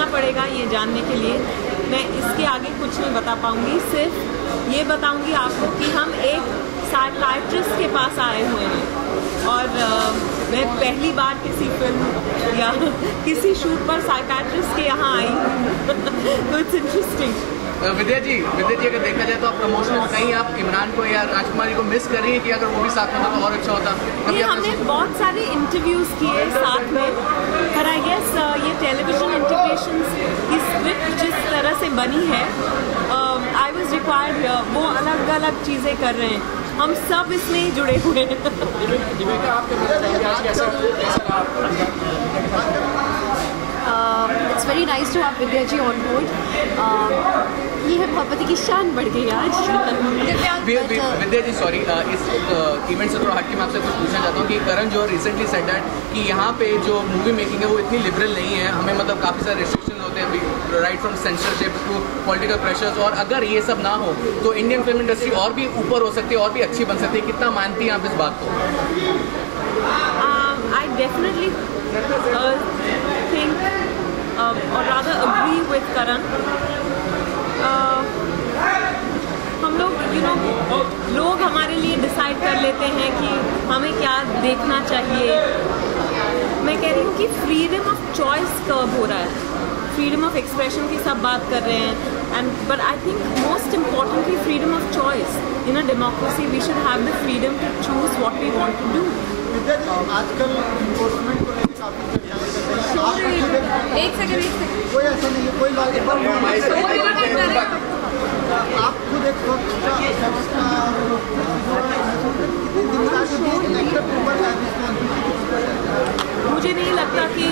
देखना पड़ेगा ये जानने के लिए। मैं इसके आगे कुछ नहीं बता पाऊँगी, सिर्फ ये बताऊँगी आपको कि हम एक साइकाइट्रिस्ट के पास आए हुए हैं और मैं पहली बार किसी फिल्म या किसी शूट पर साइकाइट्रिस्ट के यहाँ आई हूँ तो इट्स इंटरेस्टिंग। विद्या जी अगर देखा जाए तो आप प्रमोशन में कहीं आप इमरान को या राजकुमारी को मिस कर रही हैं कि अगर वो भी साथ में होता तो और अच्छा होता? ये हमने बहुत सारे इंटरव्यूज़ किए साथ में, पर आई गेस ये टेलीविजन इंटीग्रेशन की स्क्रिप्ट जिस तरह से बनी है, आई वॉज रिक्वायर्ड, वो अलग अलग चीज़ें कर रहे हैं, हम सब इसमें ही जुड़े हुए हैं। It's very nice to have Vidya ji on board. ये है मोहब्बती की शान बढ़ गई आज। विद्या जी सॉरी, इस इवेंट से थोड़ा हटके मैं आपसे कुछ पूछना चाहता हूँ कि करण जो रिसेंटली सेड दैट कि यहाँ पे जो मूवी मेकिंग है वो इतनी लिबरल नहीं है, हमें मतलब काफ़ी सारे रिस्ट्रिक्शन होते हैं, right from censorship to political pressures, और अगर ये सब ना हो तो इंडियन फिल्म इंडस्ट्री और भी ऊपर हो सकती है, और भी अच्छी बन सकती है। कितना मानती हैं आप इस बात को? I definitely think or rather agree with Karan. हम लोग लोग हमारे लिए डिसाइड कर लेते हैं कि हमें क्या देखना चाहिए। मैं कह रही हूँ कि फ्रीडम ऑफ चॉइस कब हो रहा है, फ्रीडम ऑफ एक्सप्रेशन की सब बात कर रहे हैं, and but I think most importantly freedom of choice in a democracy, we should have the freedom to choose what we want to do. आजकल इन्फोर्समेंट को लेकर काफी एक सेकंड कोई ऐसा नहीं है, कोई आप खुद एक व्यवस्था मुझे नहीं लगता कि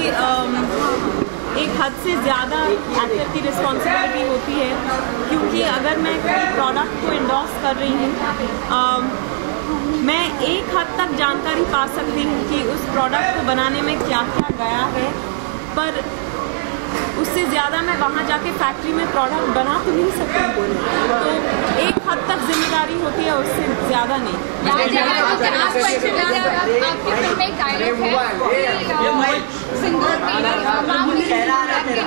एक हद से ज़्यादा एक्टर की रिस्पॉन्सिबिलिटी होती है, क्योंकि अगर मैं कोई प्रोडक्ट को इंडोर्स कर रही हूँ, मैं एक हद तक जानकारी पा सकती हूँ कि उस प्रोडक्ट को बनाने में क्या क्या गया है, पर उससे ज़्यादा मैं वहाँ जाके फैक्ट्री में प्रोडक्ट बना तो नहीं सकती। तो एक हद तक जिम्मेदारी होती है, उससे ज़्यादा नहीं।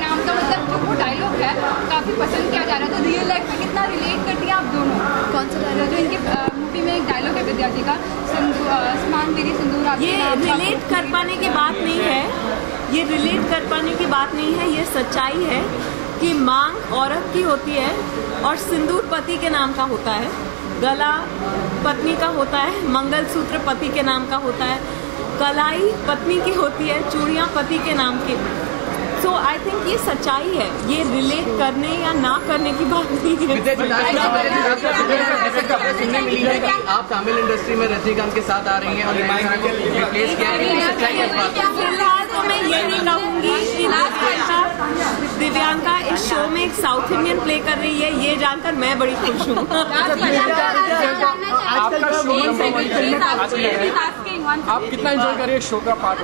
नाम का मतलब जो वो डायलॉग है काफ़ी पसंद किया जा रहा है, तो रियल लाइफ में कितना रिलेट करती हैं आप दोनों? कौन सा डायलॉग? जो इनके मूवी में एक डायलॉग है विद्या जी का, आसमान मेरी सिंदूर। ये रिलेट कर पाने की बात नहीं है, ये रिलेट कर पाने की बात नहीं है, ये सच्चाई है कि मांग औरत की होती है और सिंदूर पति के नाम का होता है, गला पत्नी का होता है, मंगलसूत्र पति के नाम का होता है, कलाई पत्नी की होती है, चूड़ियाँ पति के नाम की। सो आई थिंक ये सच्चाई है, ये रिलेट करने या ना करने की बात नहीं है। सुनने मिली है कि आप तमिल इंडस्ट्री में रजनीकांत के साथ आ रही हैं और रिप्लेस किया है, फिलहाल तो मैं ये नहीं कहूँगी कि दिव्यांका इस शो में एक साउथ इंडियन प्ले कर रही है, ये जानकर मैं बड़ी खुश हूँ। आप कितना एंजॉय कर रहे हैं शो का पार्ट?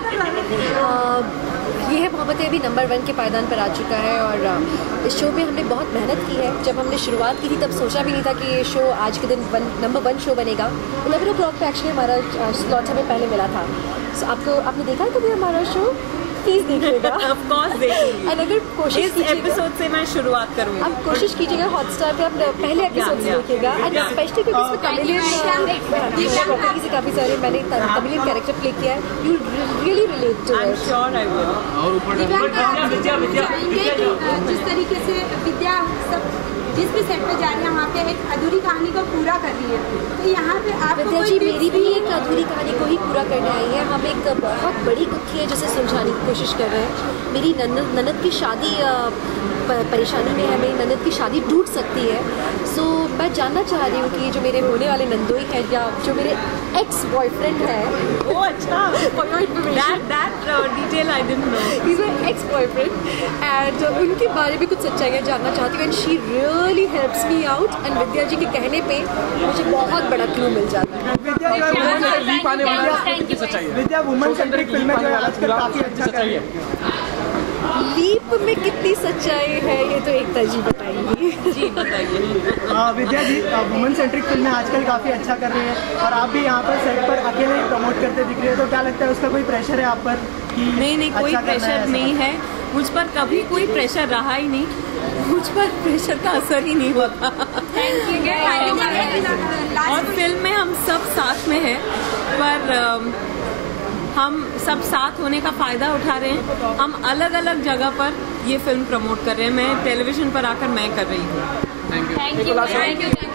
ये है मोहब्बतें अभी नंबर 1 के पायदान पर आ चुका है, और इस शो पे हमने बहुत मेहनत की है। जब हमने शुरुआत की थी तब सोचा भी नहीं था कि ये शो आज के दिन नंबर 1 शो बनेगा। 11 o'clock पे एक्चुअली हमारा स्लॉट हमें पहले मिला था। So, आपने देखा है कभी हमारा शो? प्लीज देखिएगा। ऑफ कोर्स देखूंगी। और अगर कोशिश इस एपिसोड से मैं शुरुआत करूंगी। आप कोशिश कीजिएगा हॉटस्टार पे, आप पहले एपिसोड से देखिएगा, एंड स्पेशली क्योंकि इसमें तमिलियन से काफी सारे मैंने तमिलियन कैरेक्टर प्ले किया है, you really relate to it. Sure I will. और ऊपर जिस तरीके से विद्या सब जिस भी सेट पे जा रही है वहाँ पे एक अधूरी कहानी को पूरा कर रही है, तो यहाँ पे आप विद्या जी मेरी भी एक अधूरी कहानी को ही पूरा करने आई है। हम एक बहुत बड़ी गुत्थी है जिसे सुलझाने की कोशिश कर रहे हैं। मेरी ननद की शादी परेशानी में है, मेरी ननद की शादी टूट सकती है। सो मैं जानना चाह रही हूँ कि जो मेरे होने वाले नंदोई है या जो मेरे एक्स बॉयफ्रेंड है, ओह अच्छा, for your information that detail I didn't know, he is my ex boyfriend, and उनके बारे में कुछ सच्चाइयाँ जानना चाहती हूँ, and she really helps me out, and Vidya ji के कहने पे मुझे बहुत बड़ा क्लू मिल जाता है। विद्या वुमन सेंट्रिक फिल्में जो है आजकल काफी अच्छा कर रही है। लीप में कितनी सच्चाई है ये तो एकता जी बताएंगी। जी बताइए। विद्या जी, वुमेन सेंट्रिक फिल्में आजकल काफ़ी अच्छा कर रही हैं और आप भी यहाँ पर सेट पर अकेले ही प्रमोट करते दिख रहे हैं, तो क्या लगता है उसका कोई प्रेशर है आप पर कि नहीं कोई प्रेशर नहीं है मुझ पर, कभी कोई प्रेशर रहा ही नहीं, मुझ पर प्रेशर का असर ही नहीं होता। और फिल्म में हम सब साथ में हैं, पर हम सब साथ होने का फ़ायदा उठा रहे हैं। हम अलग अलग जगह पर ये फिल्म प्रमोट कर रहे हैं। मैं टेलीविज़न पर आकर मैं कर रही हूँ। Thank you.